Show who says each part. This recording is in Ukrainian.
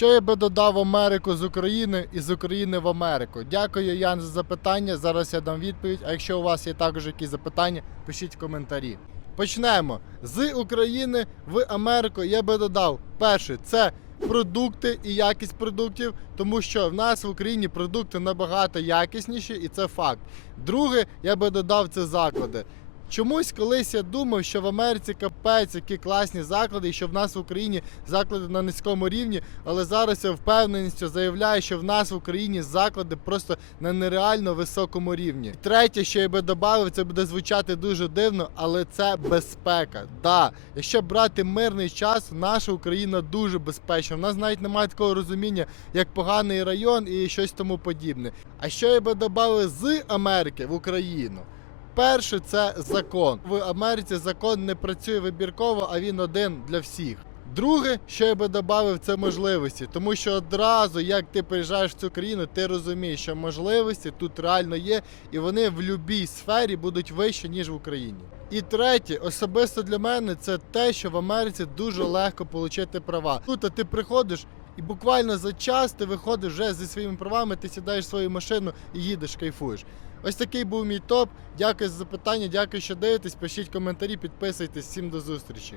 Speaker 1: Що я би додав Америку з України і з України в Америку? Дякую, Ян, за запитання. Зараз я дам відповідь. А якщо у вас є також якісь запитання, пишіть в коментарі. Почнемо з України в Америку. Я би додав перше, це продукти і якість продуктів, тому що в нас в Україні продукти набагато якісніші, і це факт. Друге, я би додав це заклади. Чомусь колись я думав, що в Америці капець, які класні заклади, і що в нас в Україні заклади на низькому рівні, але зараз я впевненістю заявляю, що в нас в Україні заклади просто на нереально високому рівні. Третє, що я би додав, це буде звучати дуже дивно, але це безпека. Да, якщо брати мирний час, наша Україна дуже безпечна. У нас навіть немає такого розуміння, як поганий район і щось тому подібне. А що я би додав з Америки в Україну? Перше, це закон. В Америці закон не працює вибірково, а він один для всіх. Друге, що я би додав, це можливості, тому що одразу, як ти приїжджаєш в цю країну, ти розумієш, що можливості тут реально є, і вони в будь-якій сфері будуть вищі, ніж в Україні. І третє, особисто для мене, це те, що в Америці дуже легко отримати права. Тут ти приходиш. І буквально за час ти виходиш вже зі своїми правами, ти сідаєш в свою машину і їдеш, кайфуєш. Ось такий був мій топ. Дякую за запитання, дякую, що дивитесь. Пишіть коментарі, підписуйтесь. Всім до зустрічі.